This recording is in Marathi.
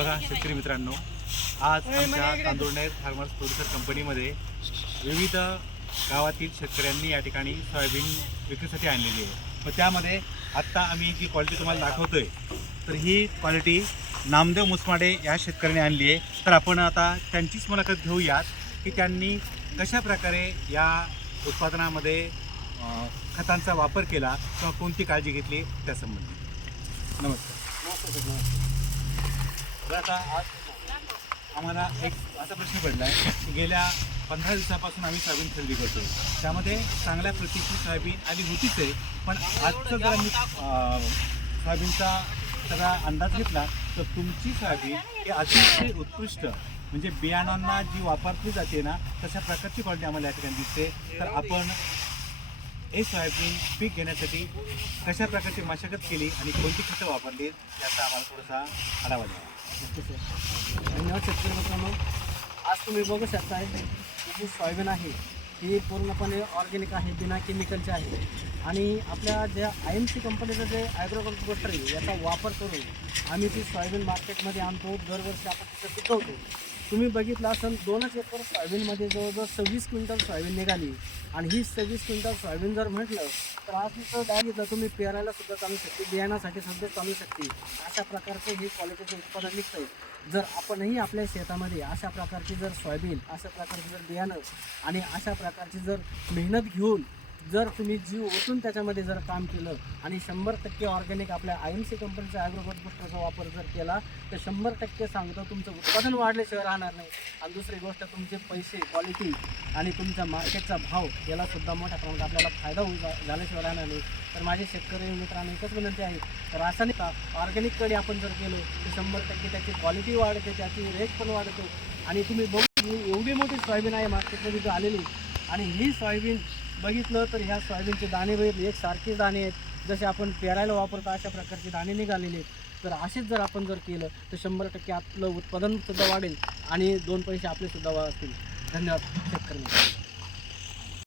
बघा शेतकरी मित्रांनो आज आमच्या तांदुळनेर फार्मर्स प्रोड्युसर कंपनीमध्ये विविध गावातील शेतकऱ्यांनी या ठिकाणी सोयाबीन विक्रीसाठी आणलेली आहे. पण त्यामध्ये आत्ता आम्ही जी क्वालिटी तुम्हाला दाखवतोय तर ही क्वालिटी नामदेव मुसमाडे या शेतकऱ्याने आणली आहे. तर आपण आता त्यांचीच मुलाखत घेऊयात की त्यांनी कशा प्रकारे या उत्पादनामध्ये खतांचा वापर केला किंवा कोणती काळजी घेतली त्यासंबंधी. नमस्कार. तर आता आज आम्हाला एक असा प्रश्न पडला आहे की गेल्या पंधरा दिवसापासून आम्ही सोयाबीन खरेदी करतो त्यामध्ये चांगल्या प्रतीची सोयाबीन आली होतीच आहे पण आजचं जर आम्ही सोयाबीनचा सगळा अंदाज घेतला तर तुमची सोयाबीन ही अतिशय उत्कृष्ट म्हणजे बियाणांना जी वापरली जाते ना तशा प्रकारची क्वालिटी आम्हाला या ठिकाणी दिसते. तर आपण हे सोयाबीन पीक घेण्यासाठी कशा प्रकारची मशागत केली आणि कोणती खतं वापरली याचा आम्हाला थोडासा आढावा द्यावा नक्कीच आहे. धन्यवाद शेतकरी मित्रांनो. आज तुम्ही बघू शकताय जी सोयाबीन आहे ही पूर्णपणे ऑर्गॅनिक आहे बिना केमिकलची आहे. आणि आपल्या ज्या आय एम सी कंपनीचं जे ॲग्रोकल्चर आहे याचा वापर करून आम्ही ती सोयाबीन मार्केटमध्ये आणतो. दरवर्षी आपण तिथं पिकवतो. तुम्ही बघितलं असाल दोनच एकर सोयाबीनमध्ये जवळजवळ सव्वीस क्विंटल सोयाबीन निघाली. आणि ही सव्वीस क्विंटल सोयाबीन जर म्हटलं तर आज तिथं घेतलं तुम्ही पेरायला सुद्धा चालू शकते बियाण्यासाठी सुद्धा चालू शकते. अशा प्रकारचं हे क्वालिटीचं उत्पादन निघतं जर आपणही आपल्या शेतामध्ये अशा प्रकारची जर सोयाबीन अशा प्रकारची जर बियाणं आणि अशा प्रकारची जर मेहनत घेऊन जर तुम्ही जीव ओतून त्याच्यामध्ये जर काम केलं आणि शंभर टक्के ऑर्गॅनिक आपल्या आय एम सी कंपनीच्या ॲग्रोबट बुस्टरचा वापर जर केला तर शंभर टक्के सांगतो तुमचं उत्पादन वाढल्याशिवाय राहणार नाही. आणि दुसरी गोष्ट तुमचे पैसे क्वालिटी आणि तुमचा मार्केटचा भाव याला सुद्धा मोठ्या प्रमाणात आपल्याला फायदा होऊन जा- झाल्याशिवाय राहणार नाही. तर माझे शेतकरी मित्रांना एकच विनंती आहे रासायनिक ऑर्गॅनिककडे आपण जर गेलो तर शंभर टक्के त्याची क्वालिटी वाढते त्याची रेट पण वाढतो. आणि तुम्ही बघू एवढी मोठी सोयाबीन आहे मार्केटमध्ये जो आलेली. आणि ही सोयाबीन बघितलं तर ह्या सोयाबीनचे दाणे बघितले एक सारखे दाणे आहेत. जसे आपण पेरायला वापरतो अशा प्रकारचे दाणे निघालेले आहेत. तर असेच जर आपण जर केलं तर शंभर टक्के आपलं उत्पादनसुद्धा वाढेल आणि दोन पैसे आपले सुद्धा वाढतील धन्यवाद शेतकरी